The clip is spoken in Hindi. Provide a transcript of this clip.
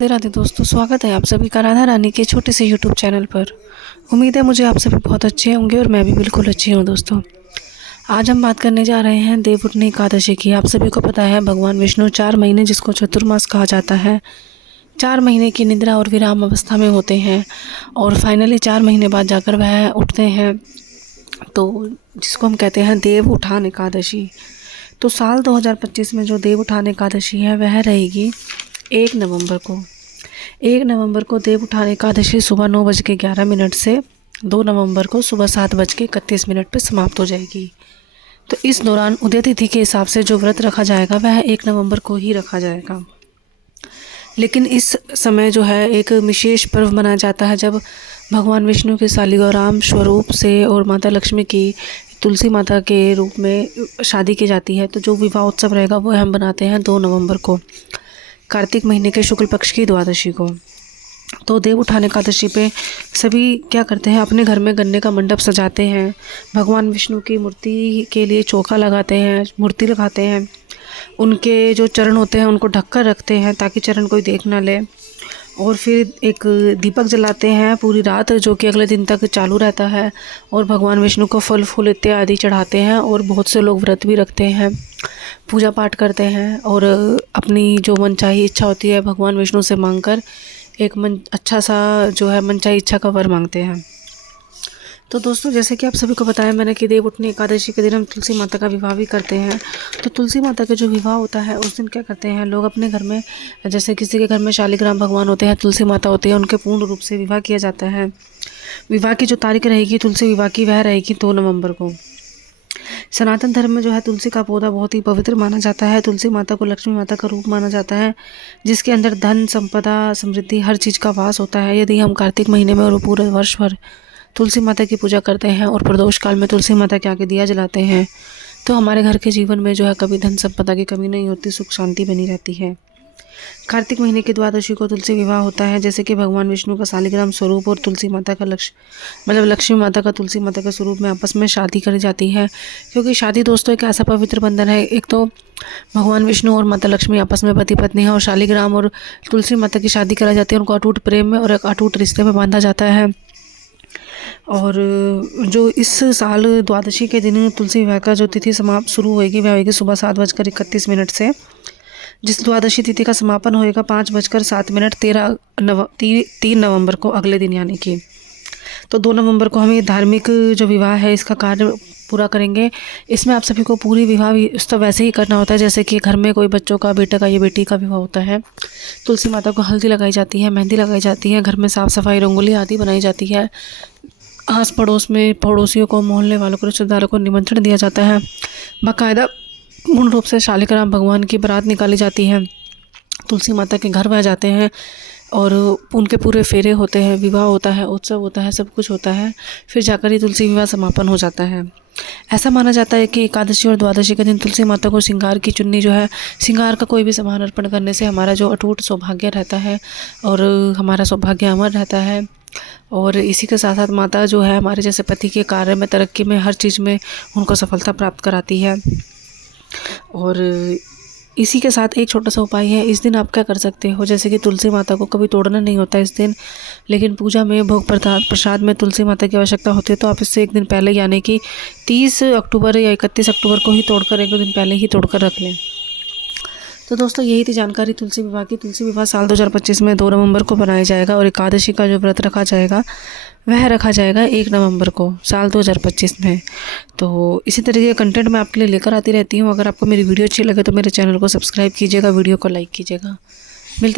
राधे राधे दोस्तों, स्वागत है आप सभी का राधा रानी के छोटे से यूट्यूब चैनल पर। उम्मीद है मुझे आप सभी बहुत अच्छे होंगे और मैं भी बिल्कुल अच्छी हूँ। दोस्तों, आज हम बात करने जा रहे हैं देवउठनी एकादशी की। आप सभी को पता है भगवान विष्णु 4 महीने, जिसको चतुर्मास कहा जाता है, 4 महीने की निद्रा और विराम अवस्था में होते हैं और फाइनली 4 महीने बाद जाकर वह उठते हैं, तो जिसको हम कहते हैं देव उठान एकादशी। तो साल 2025 में जो देव उठान एकादशी है वह रहेगी 1 नवंबर को। 1 नवंबर को देव उठान एकादशी सुबह 9:11 से 2 नवंबर को सुबह 7:31 पर समाप्त हो जाएगी। तो इस दौरान उदय तिथि के हिसाब से जो व्रत रखा जाएगा वह 1 नवंबर को ही रखा जाएगा। लेकिन इस समय जो है एक विशेष पर्व मनाया जाता है, जब भगवान विष्णु के शालिग्राम स्वरूप से और माता लक्ष्मी की तुलसी माता के रूप में शादी की जाती है। तो जो विवाह उत्सव रहेगा वो हम बनाते हैं 2 नवंबर को, कार्तिक महीने के शुक्ल पक्ष की द्वादशी को। तो देव उठान एकादशी पे सभी क्या करते हैं, अपने घर में गन्ने का मंडप सजाते हैं, भगवान विष्णु की मूर्ति के लिए चौका लगाते हैं, मूर्ति लगाते हैं, उनके जो चरण होते हैं उनको ढककर रखते हैं ताकि चरण कोई देख ना ले, और फिर एक दीपक जलाते हैं पूरी रात, जो कि अगले दिन तक चालू रहता है, और भगवान विष्णु को फल फूल इत्यादि चढ़ाते हैं। और बहुत से लोग व्रत भी रखते हैं, पूजा पाठ करते हैं और अपनी जो मनचाही इच्छा होती है भगवान विष्णु से मांगकर एक अच्छा सा जो है मनचाही इच्छा का वर मांगते हैं। तो दोस्तों, जैसे कि आप सभी को बताया मैंने कि देव उठनी एकादशी के दिन हम तुलसी माता का विवाह भी करते हैं। तो तुलसी माता का जो विवाह होता है उस दिन क्या करते हैं लोग अपने घर में, जैसे किसी के घर में शालिग्राम भगवान होते हैं, तुलसी माता होती है, उनके पूर्ण रूप से विवाह किया जाता है। विवाह की जो तारीख रहेगी तुलसी विवाह की वह रहेगी 2 नवंबर को। सनातन धर्म में जो है तुलसी का पौधा बहुत ही पवित्र माना जाता है। तुलसी माता को लक्ष्मी माता का रूप माना जाता है, जिसके अंदर धन, संपदा, समृद्धि, हर चीज़ का वास होता है। यदि हम कार्तिक महीने में और पूरे वर्ष भर तुलसी माता की पूजा करते हैं और प्रदोष काल में तुलसी माता के आगे दिया जलाते हैं, तो हमारे घर के जीवन में जो है कभी धन संपदा की कमी नहीं होती, सुख शांति बनी रहती है। कार्तिक महीने की द्वादशी को तुलसी विवाह होता है, जैसे कि भगवान विष्णु का शालिग्राम स्वरूप और तुलसी माता का लक्ष्मी माता का तुलसी माता के स्वरूप में आपस में शादी करी जाती है। क्योंकि शादी दोस्तों एक ऐसा पवित्र बंधन है, एक तो भगवान विष्णु और माता लक्ष्मी आपस में पति पत्नी है, और शालिग्राम और तुलसी माता की शादी कराई जाती है, उनको अटूट प्रेम में और एक अटूट रिश्ते में बांधा जाता है। और जो इस साल द्वादशी के दिन तुलसी विवाह का जो तिथि समाप्त शुरू होएगी वह होगी सुबह 7:31 से, जिस द्वादशी तिथि का समापन होएगा 5:07 3 नवंबर को, अगले दिन यानी कि। तो 2 नवंबर को हम ये धार्मिक जो विवाह है इसका कार्य पूरा करेंगे। इसमें आप सभी को पूरी विवाह व्यवस्था वैसे ही करना होता है जैसे कि घर में कोई बच्चों का, बेटा का या बेटी का विवाह होता है। तुलसी माता को हल्दी लगाई जाती है, मेहंदी लगाई जाती है, घर में साफ़ सफाई, रंगोली आदि बनाई जाती है। आस पड़ोस में पड़ोसियों को, मोहल्ले वालों को, रिश्तेदारों को निमंत्रण दिया जाता है। बाकायदा पूर्ण रूप से शालिग्राम भगवान की बारात निकाली जाती है, तुलसी माता के घर वह जाते हैं और उनके पूरे फेरे होते हैं, विवाह होता है, उत्सव होता है, सब कुछ होता है। फिर जाकर ही तुलसी विवाह समापन हो जाता है। ऐसा माना जाता है कि एकादशी और द्वादशी के दिन तुलसी माता को श्रृंगार की चुन्नी जो है, श्रृंगार का कोई भी सामान अर्पण करने से हमारा जो अटूट सौभाग्य रहता है और हमारा सौभाग्य अमर रहता है। और इसी के साथ साथ माता जो है हमारे जैसे पति के कार्य में, तरक्की में, हर चीज़ में उनको सफलता प्राप्त कराती है। और इसी के साथ एक छोटा सा उपाय है, इस दिन आप क्या कर सकते हो, जैसे कि तुलसी माता को कभी तोड़ना नहीं होता इस दिन, लेकिन पूजा में भोग प्रसाद में तुलसी माता की आवश्यकता होती है। तो आप इससे एक दिन पहले यानी कि 30 अक्टूबर या 31 अक्टूबर को ही तोड़कर, 1-2 दिन पहले ही तोड़कर रख लें। तो दोस्तों, यही थी जानकारी तुलसी विवाह की। तुलसी विवाह साल 2025 में 2 नवंबर को बनाया जाएगा और एकादशी का जो व्रत रखा जाएगा वह रखा जाएगा 1 नवंबर को साल 2025 में। तो इसी तरीके के कंटेंट मैं आपके लिए लेकर आती रहती हूँ। अगर आपको मेरी वीडियो अच्छी लगे तो मेरे चैनल को सब्सक्राइब कीजिएगा, वीडियो को लाइक कीजिएगा। मिलते